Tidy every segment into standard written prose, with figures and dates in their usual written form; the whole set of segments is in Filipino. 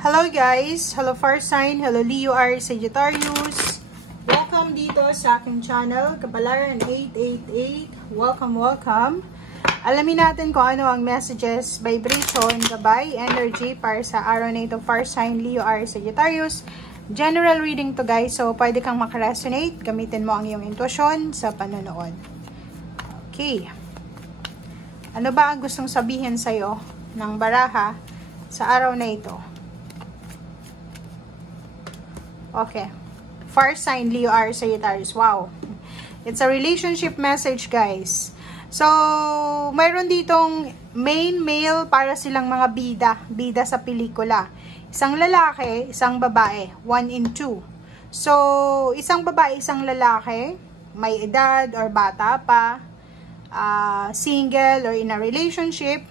Hello guys! Hello Fire Sign! Hello Leo, Aries, Sagittarius! Welcome dito sa aking channel, Kapalaran 888. Welcome! Alamin natin kung ano ang messages, vibration, gabay, energy para sa araw na ito, Fire Sign, Leo, Aries, Sagittarius. General reading to guys, so pwede kang makaresonate. Gamitin mo ang iyong intuition sa panonood. Okay. Ano ba ang gustong sabihin sa'yo ng baraha sa araw na ito? Okay. Fire sign, Leo, Aries, Sagittarius. Wow. It's a relationship message, guys. So, mayroon ditong main male para silang mga bida sa pelikula. Isang lalaki, isang babae. 1 in 2. So, isang babae, isang lalaki, may edad or bata pa, single or in a relationship,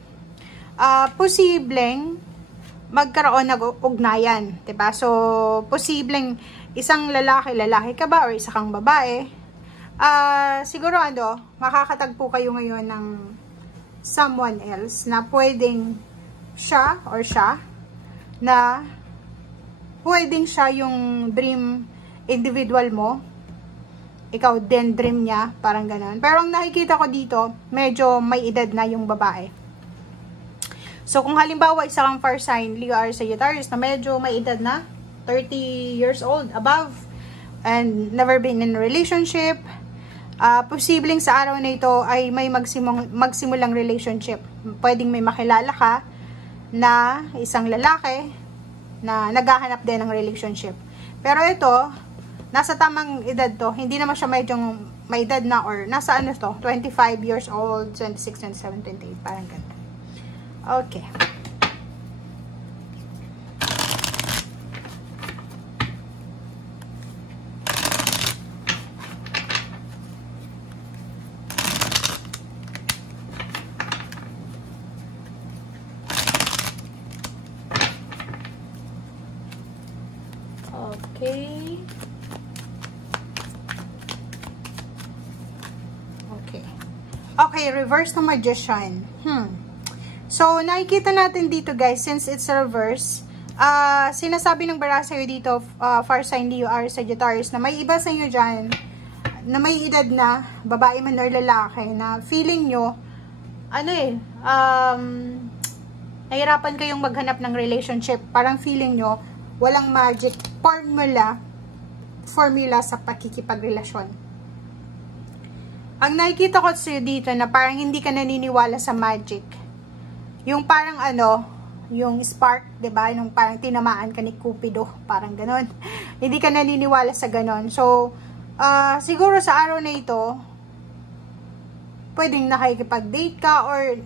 posibleng magkaroon ng ugnayan, diba? So, posibleng isang lalaki ka ba or isa kang babae, siguro makakatagpo kayo ngayon ng someone else na pwedeng siya or siya na pwedeng siya yung dream individual mo, ikaw din dream niya, parang ganon. Pero ang nakikita ko dito, medyo may edad na yung babae. So, kung halimbawa, isa kang fire sign, Leo, Aries, Sagittarius, na medyo may edad na, 30 years old, above, and never been in a relationship, posibleng sa araw na ito ay may magsimulang relationship. Pwedeng may makilala ka na isang lalaki na naghahanap din ng relationship. Pero ito, nasa tamang edad to, hindi naman siya medyo may edad na or nasa 25 years old, 26, 27, 28, parang ganun. Okay. Okay, reverse na magician. So, nakikita natin dito guys, since it's reverse, sinasabi ng baraha sa'yo dito, Fire Sign, Leo, Aries, Sagittarius, na may iba sa inyo dyan, na may edad na, babae man or lalaki, na feeling nyo, nahirapan kayong maghanap ng relationship. Parang feeling nyo, walang magic formula sa pakikipagrelasyon. Ang nakikita ko sa'yo dito na parang hindi ka naniniwala sa magic. Yung parang yung spark, 'di ba? Yung parang tinamaan ka ni Cupido, parang gano'n. Hindi ka naniniwala sa gano'n. So, siguro sa araw na ito, pwedeng nakikipag-date ka or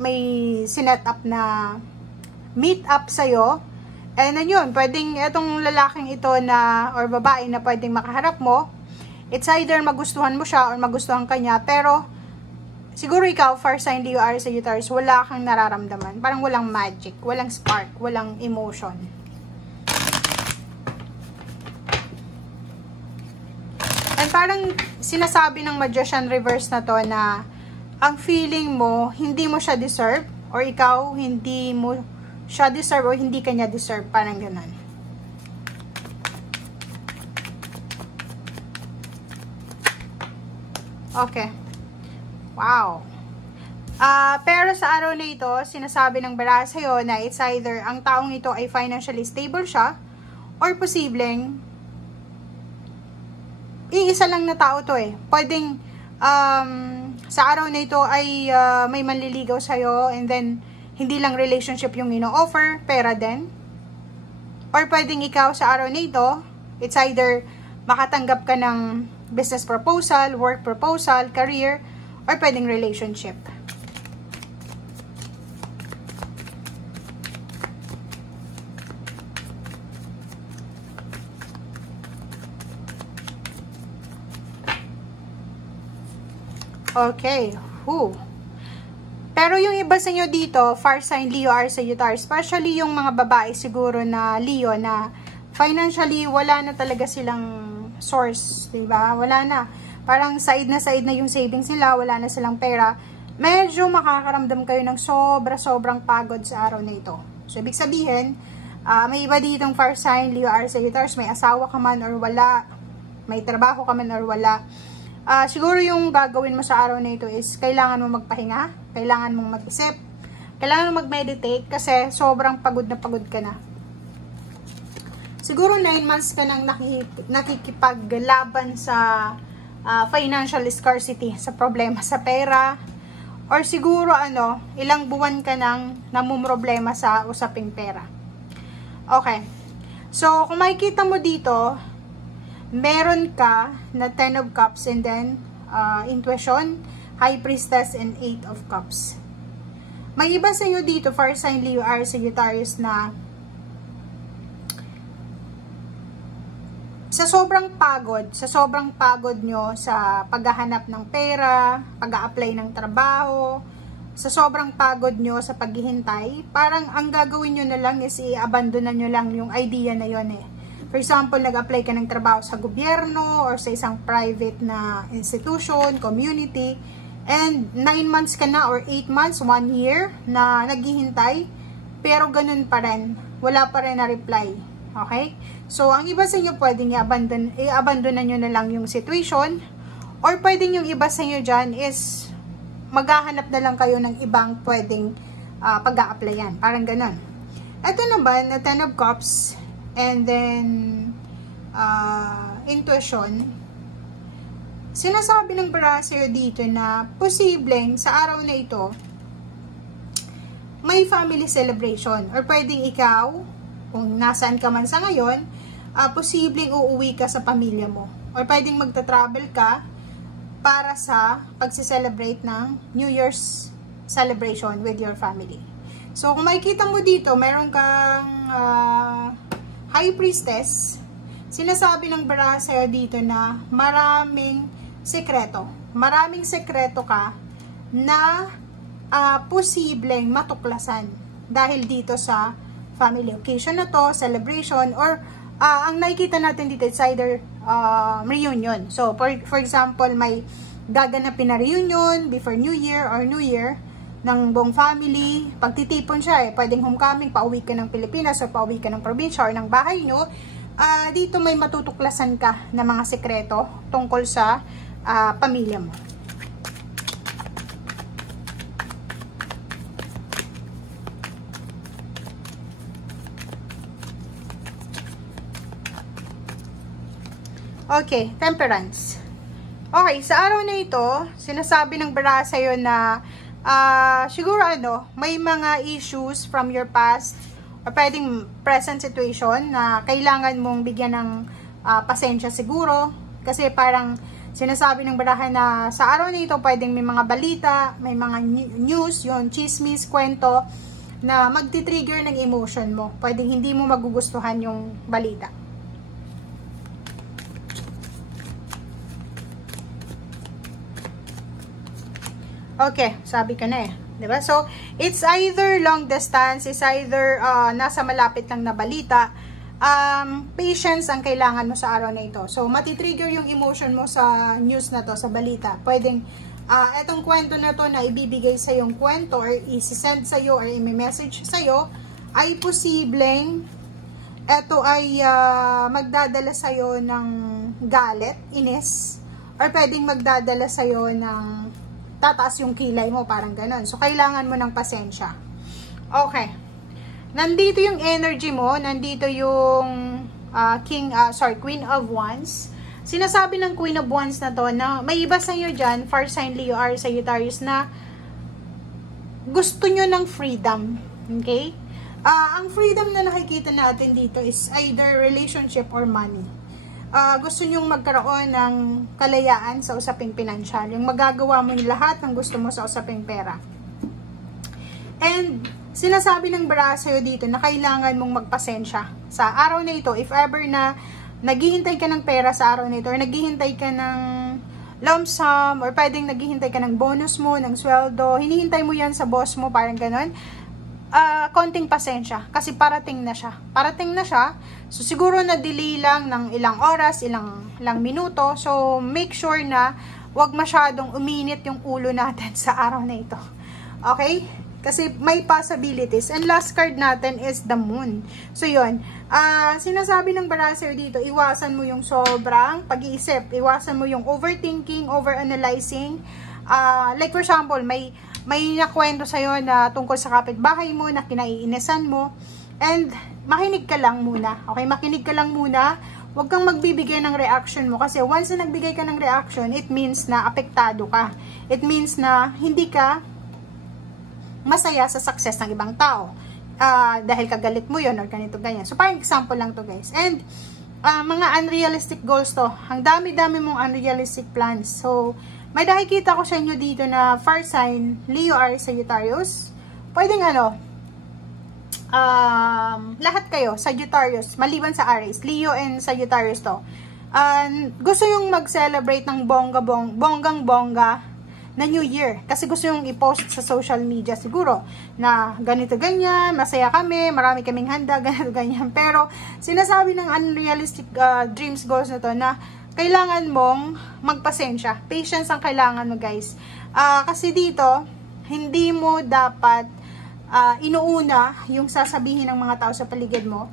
may sinet up na meet up sa'yo. And then yun, pwedeng itong lalaking ito na, or babae na pwedeng makaharap mo, it's either magustuhan mo siya or magustuhan ka niya, pero siguro ikaw, Fire Sign, Leo, Aries, Sagittarius, wala kang nararamdaman. Parang walang magic, walang spark, walang emotion. And parang sinasabi ng Magician reverse na to na ang feeling mo, hindi mo siya deserve, or ikaw, hindi mo siya deserve, or hindi ka niya deserve, parang ganun. Okay. Wow. Pero sa araw na ito, sinasabi ng baraha sa'yo na it's either ang taong ito ay financially stable siya, or posibleng iisa lang na tao to Pwedeng sa araw na ito ay may manliligaw sa'yo, and then hindi lang relationship yung ino-offer, pera din. Or pwedeng ikaw sa araw na ito, it's either makatanggap ka ng business proposal, work proposal, career, or pwedeng relationship. Okay. Pero yung iba sa inyo dito, Fire Sign, Leo, Aries, Sagittarius, especially yung mga babae siguro na Leo, na financially wala na talaga silang source, diba? Wala na. Parang side na yung savings nila, wala na silang pera. Medyo makakaramdam kayo ng sobrang pagod sa araw na ito. So, ibig sabihin, May iba ditong fire sign, Leo, Aries, Sagittarius, may asawa ka man or wala, may trabaho ka man or wala. Siguro yung gagawin mo sa araw na ito is kailangan mo magpahinga, kailangan mong mag-isip, kailangan mong mag-meditate kasi sobrang pagod na pagod ka na. Siguro 9 months ka nang nakikipaglaban sa financial scarcity, sa problema sa pera, or siguro ilang buwan ka nang namumroblema sa usaping pera. Okay. So, kung makikita mo dito, meron ka na 10 of Cups and then Intuition, High Priestess, and 8 of Cups. May iba sa inyo dito, fire sign, Leo, Aries, Sagittarius, na sa sobrang pagod nyo sa paghahanap ng pera, pag-a-apply ng trabaho, sa sobrang pagod nyo sa paghihintay, parang ang gagawin nyo na lang is i-abandonan nyo lang yung idea na yon eh. For example, nag-apply ka ng trabaho sa gobyerno or sa isang private na institution, community, and 9 months ka na or 8 months, 1 year na naghihintay, pero ganun pa rin, wala pa rin na reply. Okay? So, ang iba sa inyo pwedeng i-abandonan nyo na lang yung situation, or pwedeng yung iba sa inyo dyan is maghahanap na lang kayo ng ibang pwedeng pag-a-applyan. Parang ganun. Ito naman, na 10 of Cups, and then Intuition. Sinasabi ng Brasser dito na posibleng sa araw na ito, may family celebration. Or pwedeng ikaw, kung nasaan ka man sa ngayon, posibleng uuwi ka sa pamilya mo. Or pwedeng magta-travel ka para sa pagse-celebrate ng New Year's celebration with your family. So, kung makikita mo dito, meron kang High Priestess. Sinasabi ng Brasser dito na maraming sekreto. Maraming sekreto ka na posibleng matuklasan dahil dito sa family occasion na to, celebration, or ang nakikita natin dito is either reunion. So, for example, may gaganapin na reunion before New Year or New Year ng buong family. Pagtitipon siya pwedeng homecoming, pauwi ka ng Pilipinas o pauwi ka ng probinsya or ng bahay nyo. Dito may matutuklasan ka na mga sekreto tungkol sa pamilya mo. Okay, Temperance. Okay, sa araw na ito, sinasabi ng Bara sa'yo na siguro may mga issues from your past or pwedeng present situation na kailangan mong bigyan ng pasensya siguro. Kasi parang sinasabi ng Barahan na sa araw na ito, pwedeng may mga balita, may mga news, yung chismis, kwento, na magti-trigger ng emotion mo. Pwedeng hindi mo magugustuhan yung balita. Okay, sabi ka na diba? So, it's either long distance, it's either nasa malapit lang na balita. Patience ang kailangan mo sa araw na ito. So, matitrigger yung emotion mo sa news na to, sa balita. Pwedeng, etong kwento na to na ibibigay sa yung kwento or isi-send sa'yo or i-message sa'yo, ay posibleng eto ay magdadala sa'yo ng galit, inis, or pwedeng magdadala sa'yo ng tataas yung kilay mo, parang ganun. So, kailangan mo ng pasensya. Okay. Nandito yung energy mo, nandito yung Queen of Wands. Sinasabi ng Queen of Wands na to na may iba sa inyo dyan, fire sign, Leo, Aries, Sagittarius, na gusto nyo ng freedom. Okay? Ang freedom na nakikita natin dito is either relationship or money. Gusto nyong magkaroon ng kalayaan sa usaping pinansyal. Yung magagawa mo yung lahat ng gusto mo sa usaping pera. And sinasabi ng Brasser dito na kailangan mong magpasensya sa araw na ito. If ever na naghihintay ka ng pera sa araw na ito, or naghihintay ka ng lump sum, or pwedeng naghihintay ka ng bonus mo, ng sweldo, hinihintay mo yan sa boss mo, parang ganon. Konting pasensya kasi parating na siya. So siguro na delay lang ng ilang oras, ilang minuto. So make sure na wag masyadong uminit yung ulo natin sa araw na ito. Okay? Kasi may possibilities. And last card natin is the moon. So, yun. Sinasabi ng Baraser dito, iwasan mo yung sobrang pag-iisip. Iwasan mo yung overthinking, overanalyzing. Like for example, may nakwento sa'yo na tungkol sa kapitbahay mo, na kinaiinisan mo. And makinig ka lang muna. Okay? Makinig ka lang muna. Huwag kang magbibigay ng reaction mo. Kasi once na nagbigay ka ng reaction, it means na apektado ka. It means na hindi ka masaya sa success ng ibang tao. Dahil kagalit mo yun or ganito, ganyan. So, parang example lang to guys. And, mga unrealistic goals to. Ang dami-dami mong unrealistic plans. So, may nakikita ko sa inyo dito na fire sign, Leo, Aries, Sagittarius. Pwedeng lahat kayo, Sagittarius, maliban sa Aries, Leo and Sagittarius to. Gusto yung mag-celebrate ng bonggang-bongga na New Year. Kasi gusto yung i-post sa social media siguro na ganito ganyan, masaya kami, marami kaming handa, ganito ganyan. Pero sinasabi ng unrealistic dreams, goals na to na kailangan mong magpasensya. Patience ang kailangan mo guys. Kasi dito, hindi mo dapat inuuna yung sasabihin ng mga tao sa paligid mo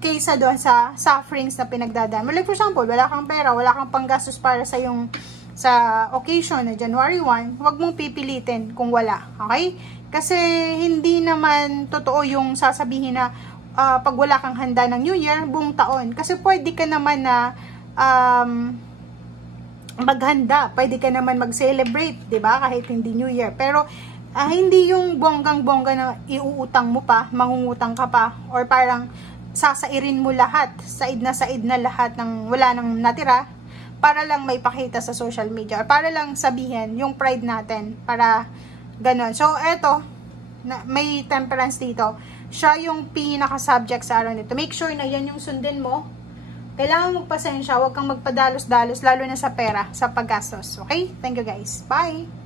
kaysa doon sa sufferings na pinagdadaan mo. Like for example, wala kang pera, wala kang panggastos para sa yung sa occasion na January 1, huwag mong pipilitin kung wala. Okay? Kasi hindi naman totoo yung sasabihin na pag wala kang handa ng New Year, buong taon. Kasi pwede ka naman na maghanda. Pwede ka naman mag-celebrate, 'di ba? Kahit hindi New Year. Pero hindi yung bonggang-bongga na iuutang mo pa, mangungutang ka pa, or parang sasairin mo lahat, said na lahat ng wala nang natira, para lang may pakita sa social media, or para lang sabihin yung pride natin, para ganon. So, eto, may temperance dito. Siya yung pinaka-subject sa araw nito. Make sure na yan yung sundin mo. Kailangan magpasensya, huwag kang magpadalos-dalos, lalo na sa pera, sa paggastos. Okay? Thank you guys. Bye!